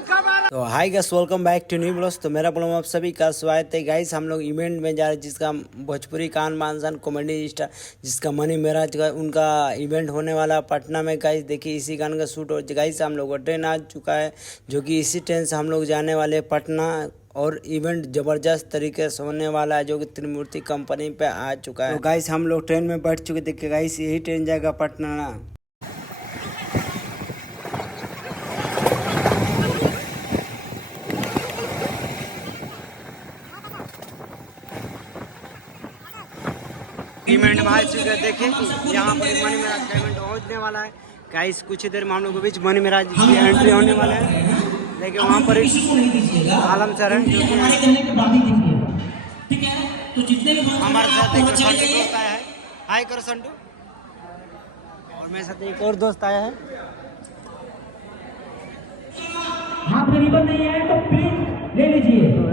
तो hi guys, welcome back to new blogs. तो मेरा ब्लॉग आप सभी का स्वागत है गाइस। हम लोग इवेंट में जा रहे हैं जिसका भोजपुरी कान मानसान कॉमेडी स्टार जिसका मनी मेराज का उनका इवेंट होने वाला पटना में गाइस। देखिए इसी गान का शूट हो गाइस। हम लोग का ट्रेन आ चुका है जो कि इसी ट्रेन से हम लोग जाने वाले पटना और इवेंट ज़बरदस्त तरीके से होने वाला है जो कि त्रिमूर्ति कंपनी पे आ चुका है। तो गाइस हम लोग ट्रेन में बैठ चुके। देखिए गाइस यही ट्रेन जाएगा पटना ना। इवेंट में आ चुके हैं। देखिए यहाँ पर मनी मेराज का इवेंट होने वाला है गाइस। कुछ ही देर में हम लोग के बीच मनी मेराज की एंट्री होने वाला है। देखिए वहाँ पर आलम सर है जो कि हमारे साथ एक संटू दोस्त आया है। हाय करो संटू। और मेरे साथ एक और दोस्त आया है। हाथ में रिबन नहीं है तो प्लीज ले लीजिए।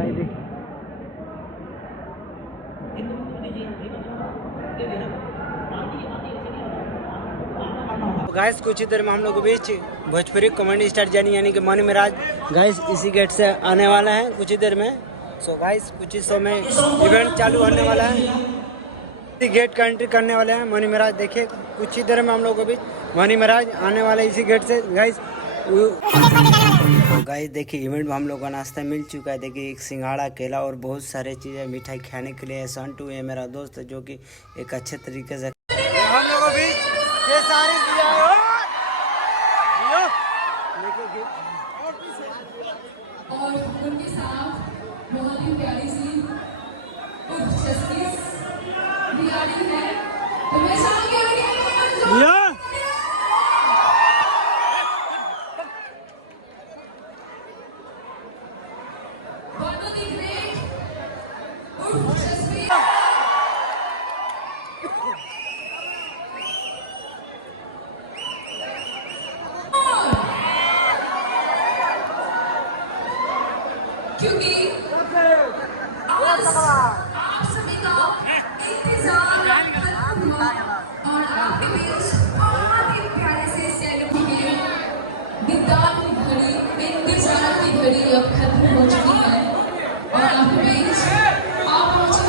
गाइस कुछ ही देर में हम लोग के बीच भोजपुरी कॉमेडी स्टार यानी कि मनी मेराज गाइस इसी गेट से आने वाला है कुछ ही देर में। सो गाइस कुछ ही समय इवेंट चालू होने वाला है। इसी गेट का एंट्री करने वाले हैं मनी मेराज। देखिए कुछ ही देर में हम लोग के बीच मनी मेराज आने वाले इसी गेट से गाइस। गाइस देखिए इवेंट में हम लोग का नाश्ता मिल चुका है। देखिए एक सिंघाड़ा केला और बहुत सारे चीज़ें मिठाई खाने के लिए। संटू है मेरा दोस्त जो कि एक अच्छे तरीके से हम लोगों के बीच ये सारी और उनके साथ बहुत ही प्यारी सी रियाड़ी है। तो मैं चाहूंगी क्योंकि आज आप सभी का इंतजार और आपके बीच बहुत ही प्यारे से सेलिब्रेट दीदार की घड़ी इंतजार की घड़ी अब खत्म हो चुकी है और आपके बीच आप पहुंचे।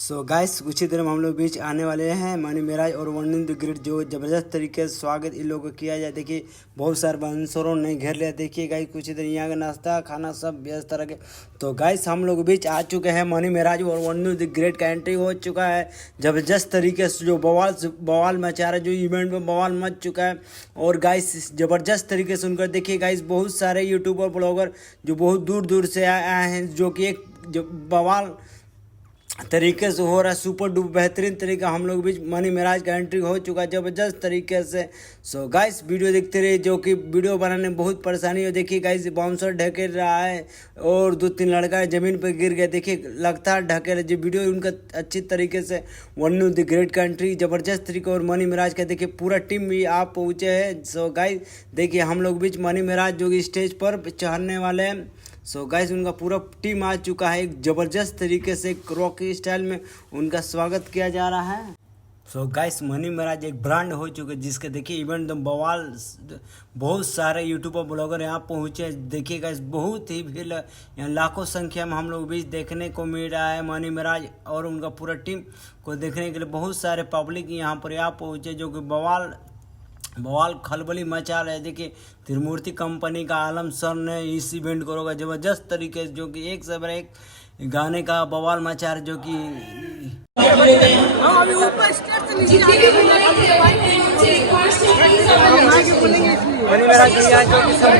सो गाइस कुछ ही देर में हम लोग बीच आने वाले हैं मनी मेराज और वर्निंग द ग्रेट जो ज़बरदस्त तरीके से स्वागत इन लोगों को किया जाए। देखिए बहुत सारे बंसरों ने घेर लिया। देखिए गाइस कुछ ही देर यहाँ का नाश्ता खाना सब व्यस्त तरह के। तो गाइस हम लोग बीच आ चुके हैं मनी मेराज और वर्निंग द ग्रेट का एंट्री हो चुका है ज़बरदस्त तरीके से। जो बवाल मचा रहा है जो इवेंट में बवाल मच चुका है और गाइस ज़बरदस्त तरीके से उनका देखिए गाइस बहुत सारे यूट्यूबर ब्लॉगर जो बहुत दूर दूर से आए हैं जो कि एक जो बवाल तरीके से हो रहा है। सुपर डुपर बेहतरीन तरीका हम लोग बीच मनी मेराज का एंट्री हो चुका है ज़बरदस्त तरीके से। सो गाइस वीडियो देखते रहिए जो कि वीडियो बनाने में बहुत परेशानी हो। देखिए गाइस बाउंसर ढकेल रहा है और 2-3 लड़का ज़मीन पर गिर गया। देखिए लगातार ढकेल जो वीडियो उनका अच्छी तरीके से वन द ग्रेट का एंट्री ज़बरदस्त तरीके और मनी मेराज का देखिए पूरा टीम भी आप पहुँचे हैं। सो गाइस देखिए हम लोग बीच मनी मेराज जो कि स्टेज पर चढ़ने वाले हैं। सो गाइस उनका पूरा टीम आ चुका है। एक ज़बरदस्त तरीके से रॉकी स्टाइल में उनका स्वागत किया जा रहा है। सो गाइस मनी मेराज एक ब्रांड हो चुके जिसके देखिए इवेंट एकदम बवाल बहुत सारे यूट्यूबर ब्लॉगर यहाँ पहुँचे। देखिए गाइस बहुत ही भीड़ यहाँ लाखों संख्या में हम लोग बीच देखने को मिल रहा है। मनी मेराज और उनका पूरा टीम को देखने के लिए बहुत सारे पब्लिक यहाँ पर यहाँ पहुँचे जो कि बवाल खलबली मचा रहे। देखिए त्रिमूर्ति कंपनी का आलम सर ने इस इवेंट को रोका ज़बरदस्त तरीके से जो कि एक से बड़ा एक गाने का बवाल मचा रहे जो कि मनी मेराज जो कि सब